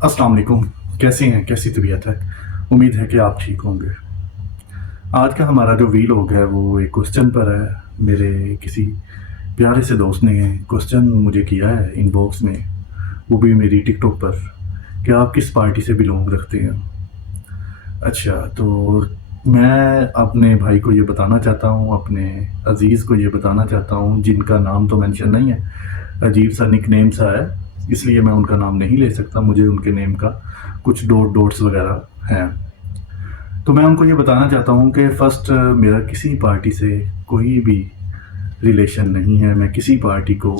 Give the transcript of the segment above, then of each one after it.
अस्सलाम वालेकुम। कैसे हैं, कैसी तबीयत है? उम्मीद है कि आप ठीक होंगे। आज का हमारा जो वीलॉग है वो एक क्वेश्चन पर है। मेरे किसी प्यारे से दोस्त ने क्वेश्चन मुझे किया है इनबॉक्स में, वो भी मेरी टिकटॉक पर, कि आप किस पार्टी से बिलोंग रखते हैं। अच्छा, तो मैं अपने भाई को ये बताना चाहता हूँ, अपने अज़ीज़ को ये बताना चाहता हूँ, जिनका नाम तो मेंशन नहीं है, अजीब सा निक नेम सा है, इसलिए मैं उनका नाम नहीं ले सकता। मुझे उनके नेम का कुछ डॉट्स वगैरह हैं। तो मैं उनको ये बताना चाहता हूँ कि फ़र्स्ट, मेरा किसी पार्टी से कोई भी रिलेशन नहीं है। मैं किसी पार्टी को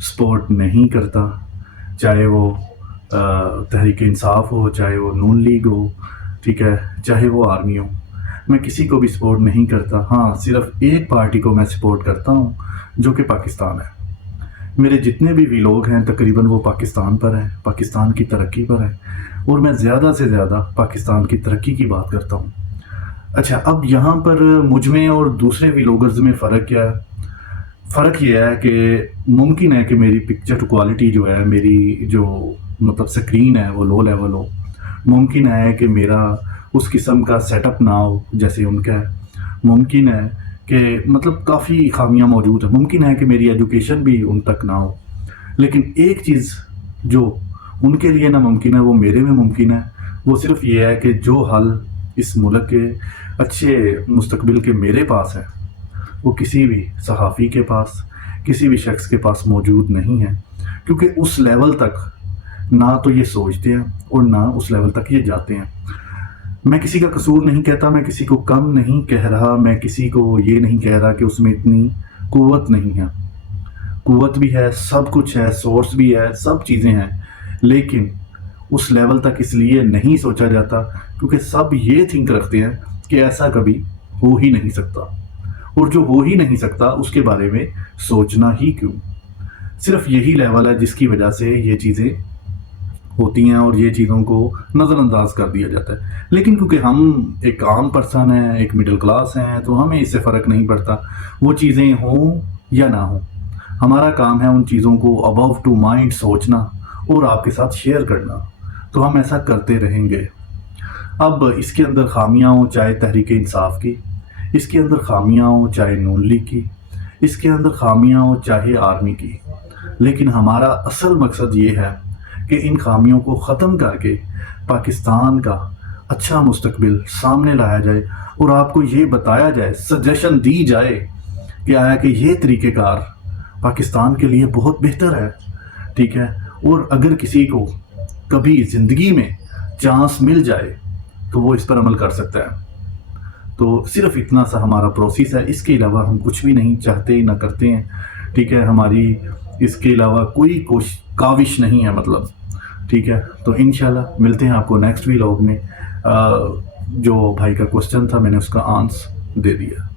सपोर्ट नहीं करता, चाहे वो तहरीक इंसाफ हो, चाहे वो नून लीग हो, ठीक है, चाहे वो आर्मी हो। मैं किसी को भी सपोर्ट नहीं करता। हाँ, सिर्फ एक पार्टी को मैं सपोर्ट करता हूँ, जो कि पाकिस्तान है। मेरे जितने भी व्लॉग हैं तकरीबन वो पाकिस्तान पर हैं, पाकिस्तान की तरक्की पर हैं, और मैं ज़्यादा से ज़्यादा पाकिस्तान की तरक्की की बात करता हूँ। अच्छा, अब यहाँ पर मुझ में और दूसरे व्लॉगर्स में फ़र्क क्या है? फ़र्क ये है कि मुमकिन है कि मेरी पिक्चर क्वालिटी जो है, मेरी जो मतलब स्क्रीन है वो लो लेवल हो। मुमकिन है कि मेरा उस किस्म का सेटअप ना हो जैसे उनका है। मुमकिन है कि मतलब काफ़ी खामियां मौजूद हैं। मुमकिन है कि मेरी एजुकेशन भी उन तक ना हो। लेकिन एक चीज़ जो उनके लिए नामुमकिन है वो मेरे में मुमकिन है। वो सिर्फ ये है कि जो हल इस मुल्क के अच्छे मुस्तकबिल के मेरे पास है, वो किसी भी सहाफ़ी के पास, किसी भी शख्स के पास मौजूद नहीं है। क्योंकि उस लेवल तक ना तो ये सोचते हैं और ना उस लेवल तक ये जाते हैं। मैं किसी का कसूर नहीं कहता, मैं किसी को कम नहीं कह रहा, मैं किसी को ये नहीं कह रहा कि उसमें इतनी क़ुव्वत नहीं है। क़ुव्वत भी है, सब कुछ है, सोर्स भी है, सब चीज़ें हैं, लेकिन उस लेवल तक इसलिए नहीं सोचा जाता क्योंकि सब ये थिंक रखते हैं कि ऐसा कभी हो ही नहीं सकता, और जो हो ही नहीं सकता उसके बारे में सोचना ही क्यों। सिर्फ यही लेवल है जिसकी वजह से ये चीज़ें होती हैं और ये चीज़ों को नज़रअंदाज कर दिया जाता है। लेकिन क्योंकि हम एक आम पर्सन हैं, एक मिडिल क्लास हैं, तो हमें इससे फ़र्क नहीं पड़ता वो चीज़ें हों या ना हों। हमारा काम है उन चीज़ों को अबव टू माइंड सोचना और आपके साथ शेयर करना, तो हम ऐसा करते रहेंगे। अब इसके अंदर खामियाँ हों चाहे तहरीक इंसाफ की, इसके अंदर खामियाँ हों चाहे नून लीग की, इसके अंदर खामियाँ हों चाहे आर्मी की, लेकिन हमारा असल मकसद ये है कि इन खामियों को ख़त्म करके पाकिस्तान का अच्छा मुस्तकबिल सामने लाया जाए और आपको ये बताया जाए, सजेशन दी जाए कि आया कि ये तरीक़ेकार पाकिस्तान के लिए बहुत बेहतर है, ठीक है। और अगर किसी को कभी ज़िंदगी में चांस मिल जाए तो वो इस पर अमल कर सकता है। तो सिर्फ इतना सा हमारा प्रोसेस है, इसके अलावा हम कुछ भी नहीं चाहते ना करते हैं, ठीक है। हमारी इसके अलावा कोई काविश नहीं है, मतलब, ठीक है। तो इंशाल्लाह मिलते हैं आपको नेक्स्ट व्लॉग में। जो भाई का क्वेश्चन था मैंने उसका आंसर दे दिया।